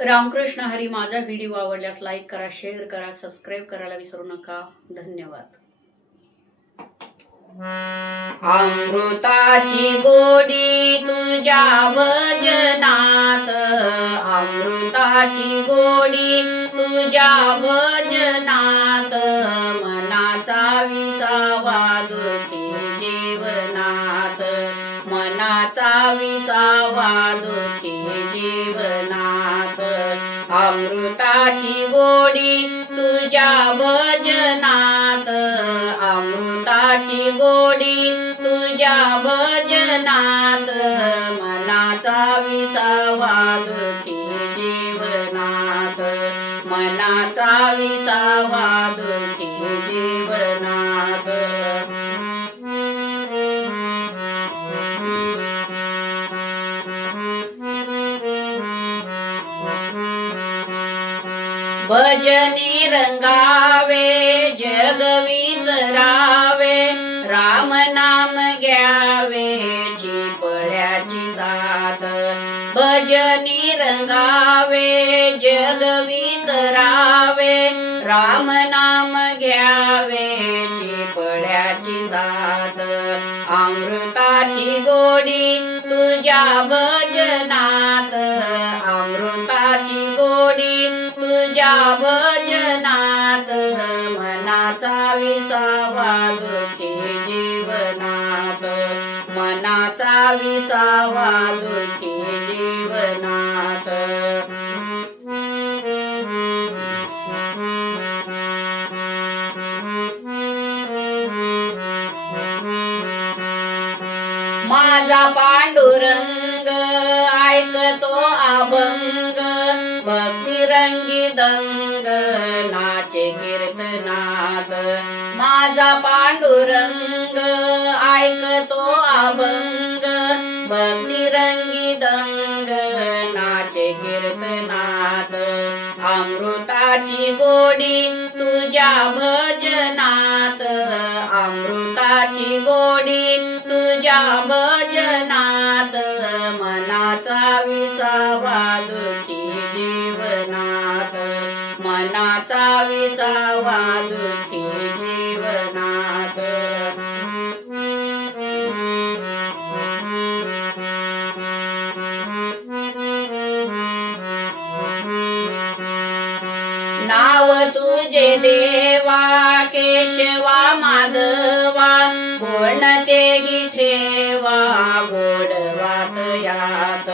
रामकृष्ण हरी. माझा व्हिडिओ आवडल्यास लाईक करा, शेअर करा, सबस्क्राईब करायला विसरू नका. धन्यवाद. अमृताची गोडी तुझ्या भजनात, अमृताची गोडी तुझ्या भजनात, मनाचा विसावा दुःखी जीवनात, मनाचा विसावा दुःखी जीवनात. अमृताची गोडी तुझ्या भजनात, अमृताची गोडी तुझ्या भजनात, मनाचा विसावा दुःखी जीवनात, मनाचा विसावा दुःखी जीवनात. भजनी रंगावे जग विसरावे, राम नाम घ्यावे चिपळ्याची साथ. भजनी रंगावे जग विसरावे, राम नाम घ्यावे चिपळ्याची साथ. अमृताची गोडी तुझ्या भजनात, अमृताची गोडी तुझ्या भजनात, मनाचा विसावा दुःखी जीवनात, मनाचा विसावा दुःखी जीवनात. माझा पांडुरंग ऐकतो अभंग, भक्तिरंगी दंग नाचे कीर्तनात. माझा पांडुरंग ऐकतो अभंग, भक्तिरंगी दंग नाचे कीर्तनात. अमृताची गोडी तुझ्या भजनात, अमृताची गोडी तुझ्या भजनात, मनाचा विसावा दुःखी जीवनात, मनाचा विसावा दुःखी जीवनात. नाव तुझे देवा केशवा माधवा, कोणतेही ठेवा गोडवात यात.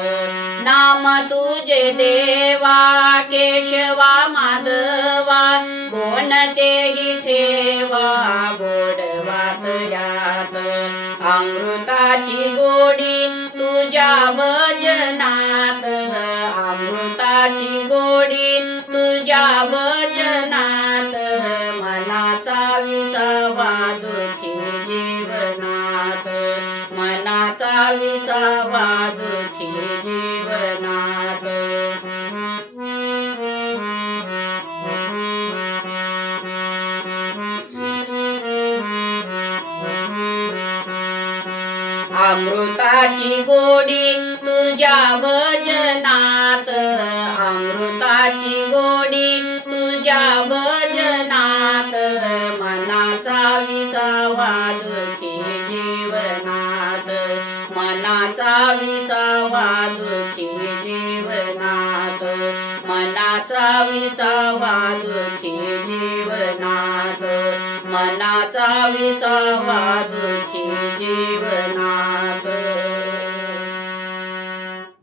नाम तुझे देवा केशवा माधवा, कोणतेही ठेवा गोडवात यात. अमृताची गोडी तुझ्या भजनात, अमृताची गोडी तुझ्या भजनात, मनाचा विसावा दुःखी जीवनात, मनाचा विसावा दुःखी जीवनात. अमृताची गोडी तुझ्या भजनात, अमृताची गोडी तुझ्या भजनात, मनाचा विसावा दुःखी जीवनात, मनाचा विसावा दुःखी जीवनात, मनाचा विसावा दुःखी जीवनात, मनाचा विसावा दुःखी जीवनात.